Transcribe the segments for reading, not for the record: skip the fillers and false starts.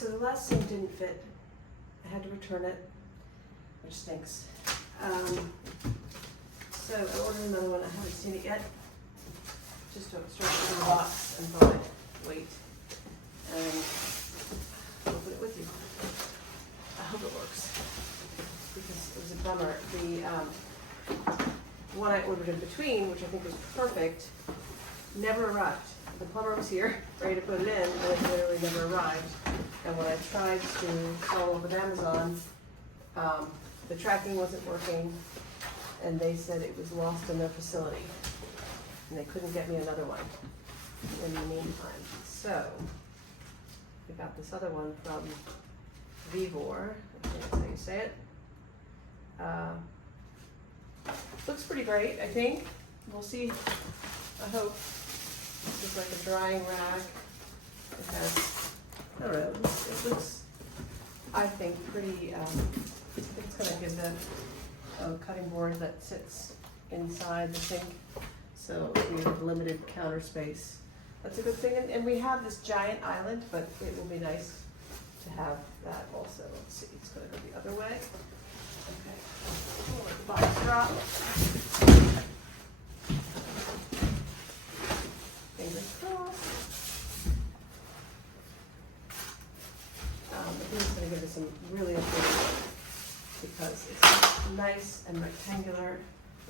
So the last sink didn't fit. I had to return it, which stinks. So I ordered another one. I haven't seen it yet. Just took it straight out of the box and thought, wait, and I'll put it with you. I hope it works, because it was a bummer. The one I ordered in between, which I think was perfect, never arrived. The plumber was here, ready to put it in, and it literally never arrived. And when I tried to follow up with Amazon, the tracking wasn't working, and they said it was lost in their facility, and they couldn't get me another one in the meantime. So we got this other one from Vevor, I think that's how you say it. Looks pretty great, I think. We'll see. I hope. It's like a drying rack. It has, I don't know, it looks, I think, pretty, I think it's gonna give the cutting board that sits inside the sink, so we have limited counter space. That's a good thing, and we have this giant island, but it will be nice to have that also. Let's see, it's gonna go the other way. Okay, we'll let the box drop. Fingers crossed. I think it's going to give us some really important, because it's nice and rectangular.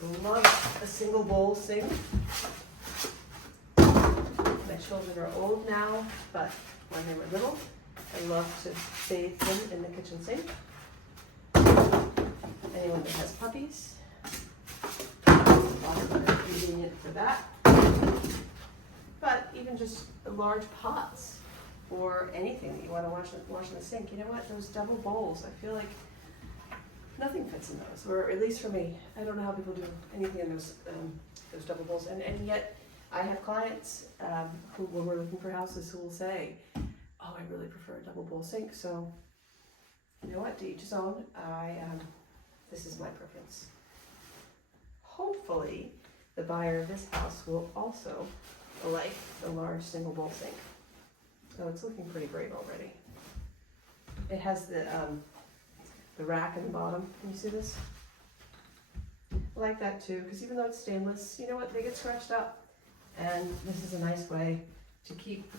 I love a single bowl sink. My children are old now, but when they were little, I loved to bathe them in the kitchen sink. Anyone that has puppies, also convenient for that. But even just large pots or anything that you want to wash in the sink, you know what? Those double bowls, I feel like nothing fits in those, or at least for me. I don't know how people do anything in those double bowls. And yet I have clients who, when we're looking for houses, who will say, oh, I really prefer a double bowl sink. So you know what? To each his own. This is my preference. Hopefully the buyer of this house will also like the large single bowl sink. So it's looking pretty great already. It has the rack in the bottom. Can you see this? I like that too, because even though it's stainless, you know what? They get scratched up. And this is a nice way to keep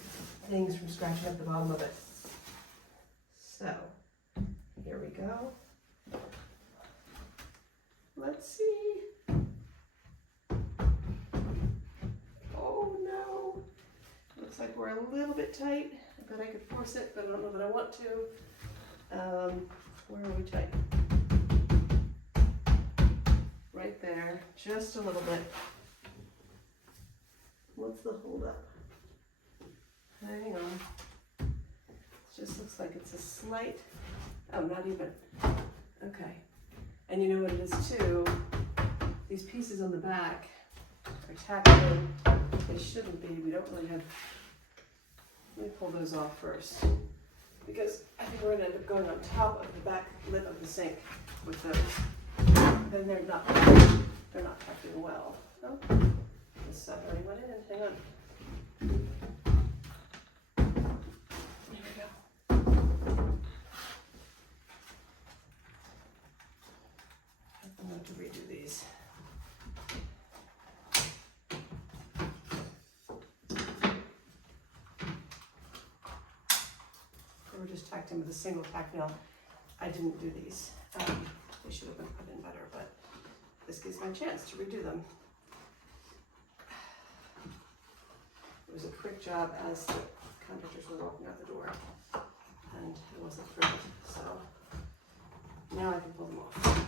things from scratching up the bottom of it. So, here we go. Let's see. Oh no. Looks like we're a little bit tight. I bet I could force it, but I don't know that I want to. Where are we tight? Right there, just a little bit. What's the hold up? Hang on. It just looks like it's a slight, oh, not even. Okay. And you know what it is too? These pieces on the back are tacked in. They shouldn't be. We don't really have, let me pull those off first, because I think we're gonna end up going on top of the back lip of the sink with those. Then they're not tucked in well. Oh, the sun already went in. Hang on. There we go. I'm going to redo these. We're just tacked in with a single tack nail. I didn't do these. They should have been put in better, but this gives me a chance to redo them. It was a quick job as the contractors were walking out the door, and I wasn't thrilled, so now I can pull them off.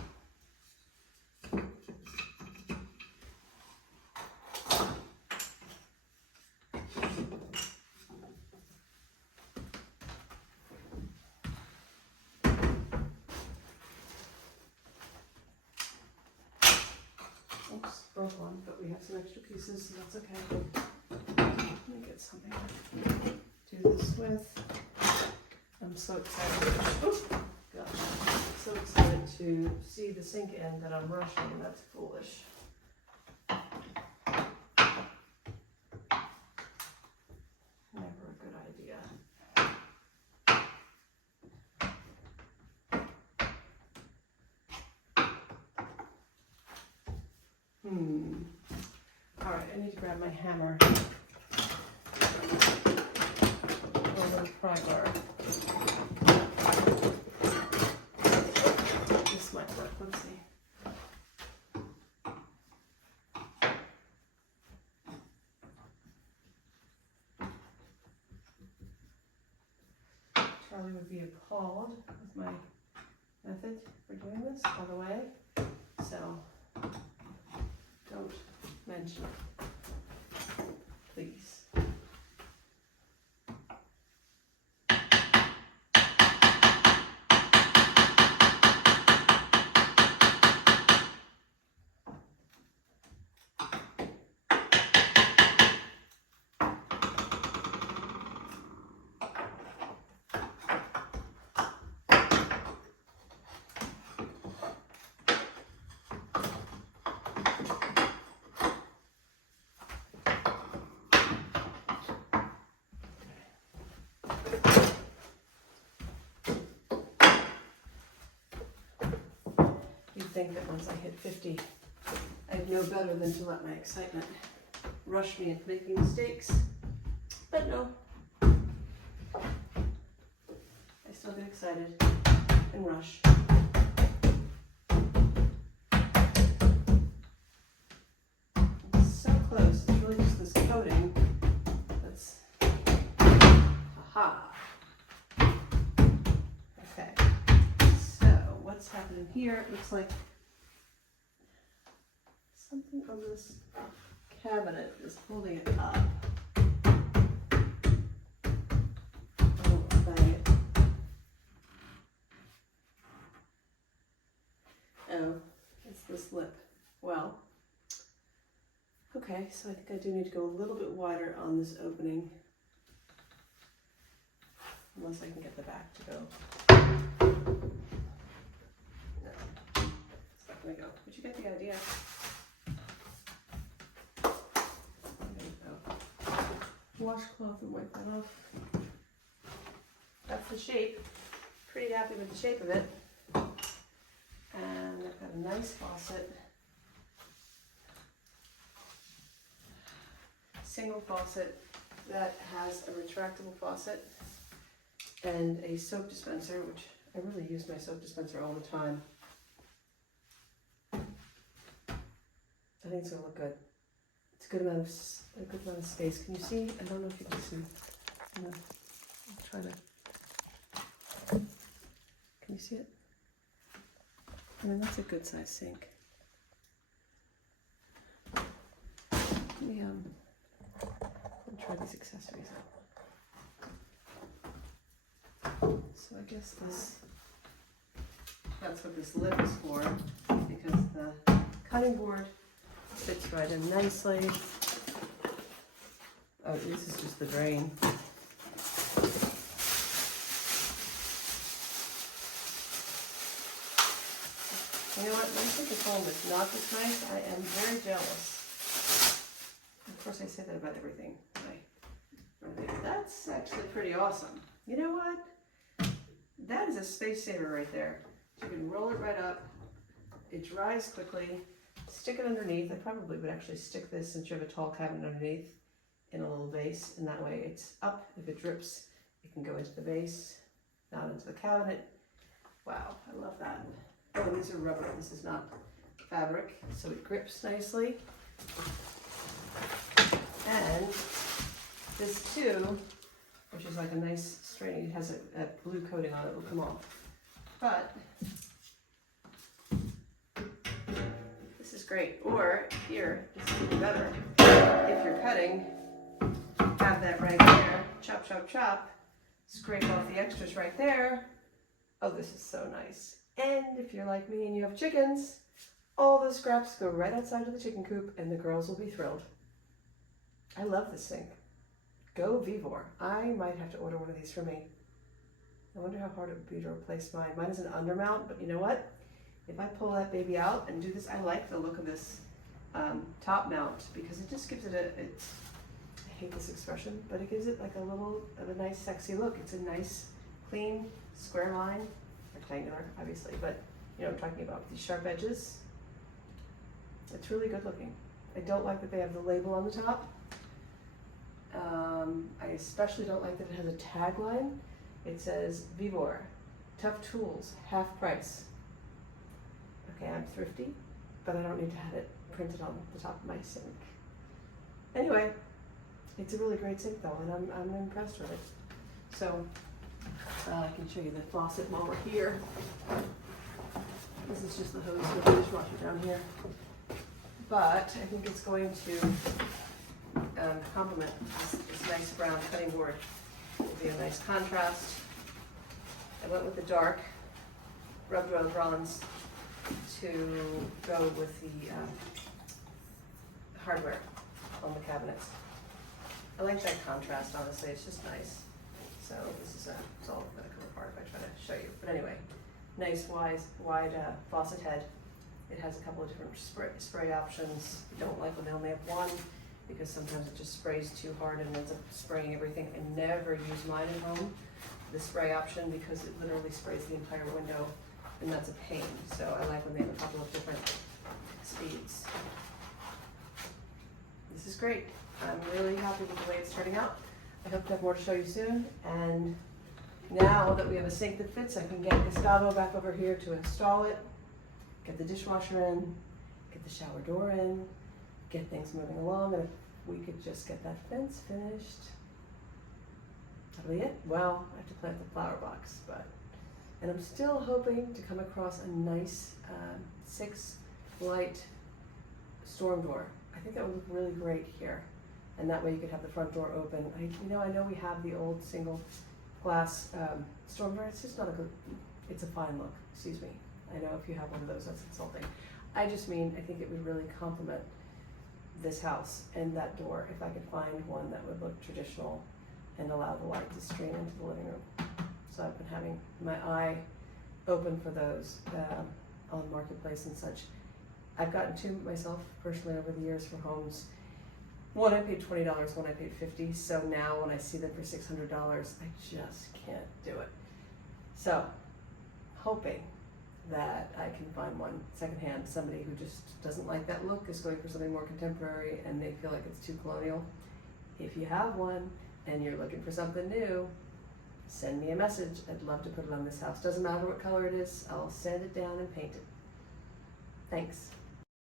Oops, broke one, but we have some extra pieces, so that's okay. Let me get something to do this with. I'm so excited. Oh, gosh. I'm so excited to see the sink end that I'm rushing, and that's foolish. Never a good idea. All right, I need to grab my hammer. Over pry bar. This might work. Let's see. Charlie would be appalled with my method for doing this, by the way. So don't mention it, please. You'd think that once I hit 50, I'd know better than to let my excitement rush me into making mistakes. But no. I still get excited and rush. It's so close. It's really just this coating that's... Aha! Okay. So, what's happening here? It looks like something on this cabinet is holding it up. Oh, it's this lip. Well, okay, so I think I do need to go a little bit wider on this opening. Unless I can get the back to go. No, it's not gonna go. But you get the idea. There you go. Washcloth and wipe that off. That's the shape. Pretty happy with the shape of it. And I've got a nice faucet. Single faucet that has a retractable faucet and a soap dispenser, which I really use my soap dispenser all the time. I think it's gonna look good. It's a good amount of space. Can you see? I don't know if you can see. I'll try to. Can you see it? I mean, that's a good size sink. Let me try these accessories out. So I guess that's what this lip is for, because the cutting board fits right in nicely. Oh, this is just the drain. You know what, my sink at home is not this nice. I am very jealous. Of course I say that about everything. That's actually pretty awesome. You know what? That is a space saver right there. You can roll it right up. It dries quickly. Stick it underneath. I probably would actually stick this, since you have a tall cabinet underneath, in a little vase, and that way it's up. If it drips, it can go into the vase, not into the cabinet. Wow, I love that. Oh, and these are rubber. This is not fabric, so it grips nicely. And this too, which is like a nice string, it has a blue coating on it, will come off. But this is great. Or here, this is even better. If you're cutting, have that right there. Chop, chop, chop. Scrape off the extras right there. Oh, this is so nice. And if you're like me and you have chickens, all those scraps go right outside of the chicken coop and the girls will be thrilled. I love this sink. Go Vevor. I might have to order one of these for me. I wonder how hard it would be to replace mine. Mine is an undermount, but you know what? If I pull that baby out and do this, I like the look of this top mount, because it just gives it I hate this expression, but it gives it like a little of a nice sexy look. It's a nice, clean, square line. Rectangular, obviously, but you know what I'm talking about, these sharp edges. It's really good looking. I don't like that they have the label on the top. I especially don't like that it has a tagline. It says Vevor, tough tools, half price. Okay, I'm thrifty, but I don't need to have it printed on the top of my sink. Anyway, it's a really great sink though, and I'm impressed with it. So I can show you the faucet while we're here. This is just the hose for the dishwasher down here. But I think it's going to complement this nice brown cutting board. It'll be a nice contrast. I went with the dark rubbed rose bronze to go with the hardware on the cabinets. I like that contrast, honestly, it's just nice. So this is it's all going to come apart if I try to show you. But anyway, nice wide faucet head. It has a couple of different spray options. I don't like when they only have one because sometimes it just sprays too hard and ends up spraying everything. I never use mine at home, the spray option, because it literally sprays the entire window and that's a pain. So I like when they have a couple of different speeds. This is great. I'm really happy with the way it's turning out. I hope to have more to show you soon. And now that we have a sink that fits, I can get Gustavo back over here to install it, get the dishwasher in, get the shower door in, get things moving along, and if we could just get that fence finished, that'll be it. Well, I have to plant the flower box, and I'm still hoping to come across a nice 6-light storm door. I think that would look really great here, and that way you could have the front door open. I know we have the old single glass storm door. It's just not a good, it's a fine look, excuse me. I know if you have one of those, that's insulting. I just mean, I think it would really complement this house and that door if I could find one that would look traditional and allow the light to stream into the living room. So I've been having my eye open for those on Marketplace and such. I've gotten two myself personally over the years for homes. One I paid $20, one I paid $50. So now when I see them for $600, I just can't do it. So hoping that I can find one secondhand, somebody who just doesn't like that look, is going for something more contemporary and they feel like it's too colonial. If you have one and you're looking for something new, send me a message. I'd love to put it on this house. Doesn't matter what color it is, I'll sand it down and paint it. Thanks.